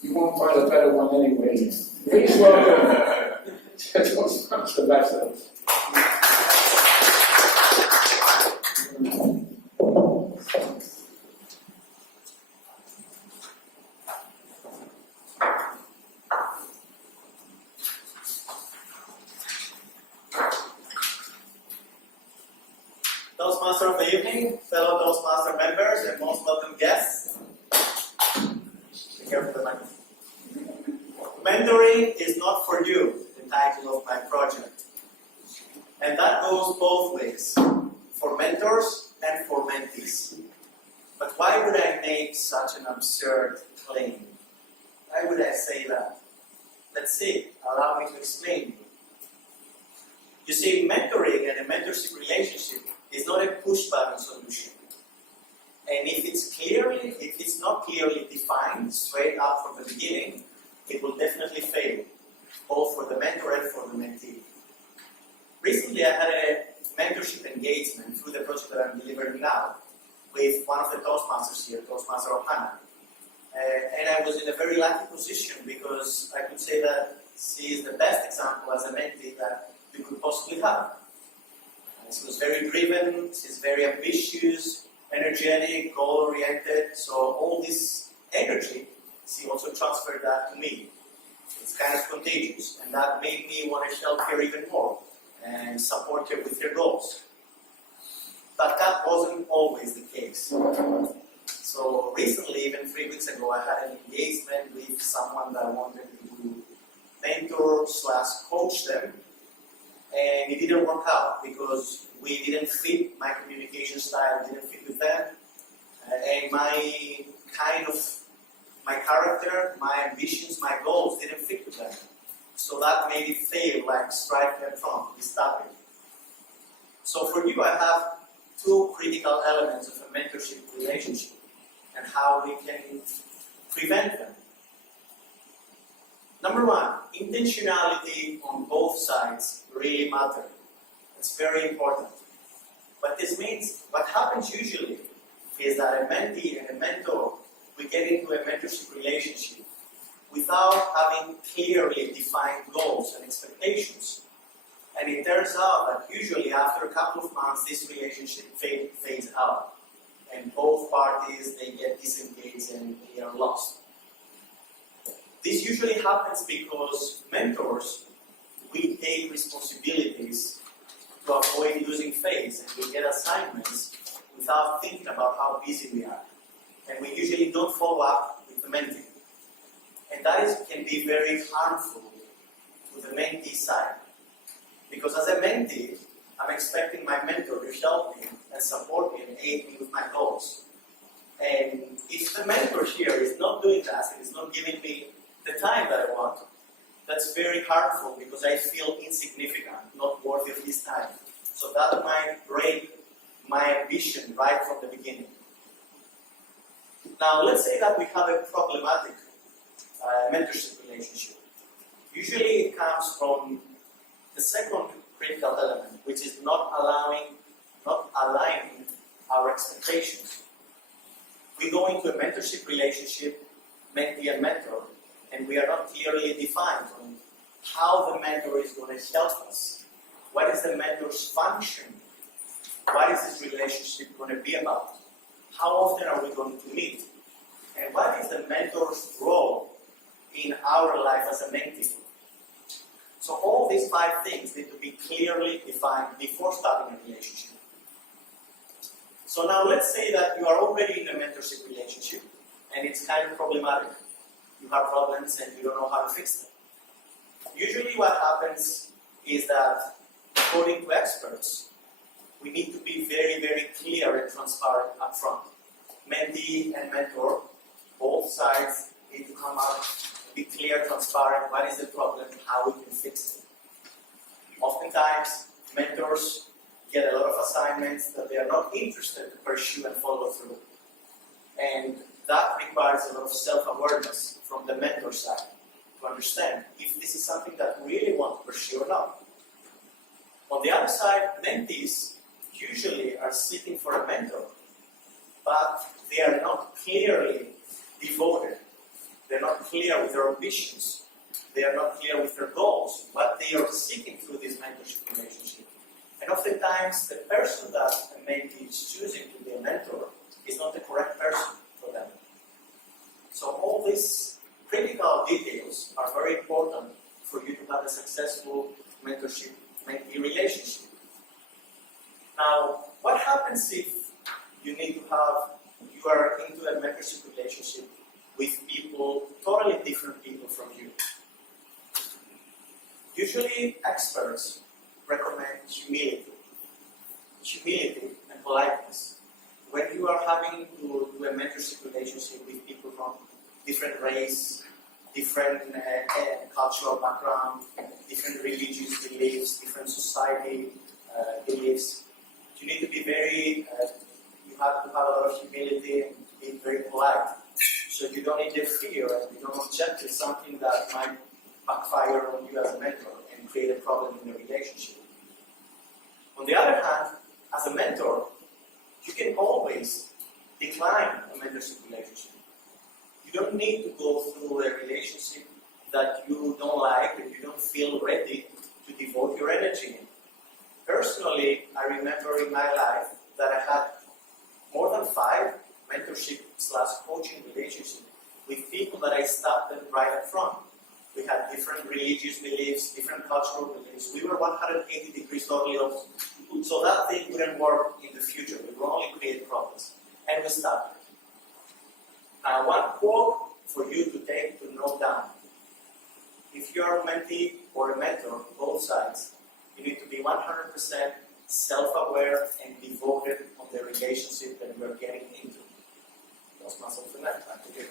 You won't find a better one anyway. Please welcome Toastmaster Ambassadors. Toastmaster of the evening, fellow Toastmaster members, and most welcome guests. Be careful with the mic. Mentoring is not for you, the title of my project. And that goes both ways, for mentors and for mentees. But why would I make such an absurd claim? Why would I say that? Let's see, allow me to explain. You see, mentoring and a mentorship relationship is not a push-button solution. And if it's not clearly defined straight up from the beginning, it will definitely fail, both for the mentor and for the mentee. Recently, I had a mentorship engagement through the project that I'm delivering now with one of the Toastmasters here, Toastmaster Ohana. And I was in a very lucky position because I could say that she is the best example as a mentee that you could possibly have. She was very driven, she's very ambitious, energetic, goal-oriented, so all this energy, she also transferred that to me. It's kind of contagious, and that made me want to help her even more and support her with her goals. But that wasn't always the case. So recently, even 3 weeks ago, I had an engagement with someone that wanted to mentor/coach them. And it didn't work out because we didn't fit, my communication style didn't fit with them. And my character, my ambitions, my goals didn't fit with them. So that made it fail, like strike them from this topic. So for you, I have two critical elements of a mentorship relationship and how we can prevent them. Number one, intentionality on both sides really matter. It's very important. What this means, what happens usually is that a mentee and a mentor, we get into a mentorship relationship without having clearly defined goals and expectations. And it turns out that usually after a couple of months, this relationship fades out. And both parties, they get disengaged and they are lost. This usually happens because mentors, we take responsibilities to avoid losing face, and we get assignments without thinking about how busy we are. And we usually don't follow up with the mentee. And that can be very harmful to the mentee side. Because as a mentee, I'm expecting my mentor to help me and support me and aid me with my goals. And if the mentor here is not doing that, and is not giving me the time that I want, that's very harmful because I feel insignificant, not worthy of his time. So that might break my ambition right from the beginning. Now, let's say that we have a problematic mentorship relationship. Usually it comes from the second critical element, which is not aligning our expectations. We go into a mentorship relationship, mentee and mentor, and we are not clearly defined on how the mentor is going to help us. What is the mentor's function? What is this relationship going to be about? How often are we going to meet? And what is the mentor's role in our life as a mentee? So all these 5 things need to be clearly defined before starting a relationship. So now let's say that you are already in a mentorship relationship and it's kind of problematic. You have problems and you don't know how to fix them. Usually what happens is that, according to experts, we need to be very, very clear and transparent up front. Mentee and mentor, both sides need to come out, be clear, transparent, what is the problem, how we can fix it. Oftentimes, mentors get a lot of assignments that they are not interested to pursue and follow through. And that requires a lot of self-awareness from the mentor side to understand if this is something that we really want to pursue or not. On the other side, mentees usually are seeking for a mentor, but they are not clearly devoted They're not clear with their ambitions. They are not clear with their goals, what they are seeking through this mentorship relationship. And oftentimes, the person that a mentee is choosing to be a mentor is not the correct person for them. So all these critical details are very important for you to have a successful mentorship-mentee relationship. Now, what happens if you are into a mentorship relationship with people, totally different people from you? Usually, experts recommend humility and politeness. When you are having to do a mentorship relationship with people from different race, different cultural background, different religious beliefs, different society beliefs, you need to be you have to have a lot of humility and be very polite. So you don't interfere and you don't object to something that might backfire on you as a mentor and create a problem in the relationship. On the other hand, as a mentor, you can always decline a mentorship relationship. You don't need to go through a relationship that you don't like and you don't feel ready to devote your energy in. Personally, I remember in my life that I had more than 5 mentorship/coaching relationships with people that I stopped them right up front. We had different religious beliefs, different cultural beliefs. We were 180 degrees totally opposite. So that thing wouldn't work in the future. We would only create problems. And we stopped it. One quote for you to take to note down. If you are a mentee or a mentor, both sides, you need to be 100% self-aware and devoted on the relationship that you are getting into. Those muscles for that. Back to you.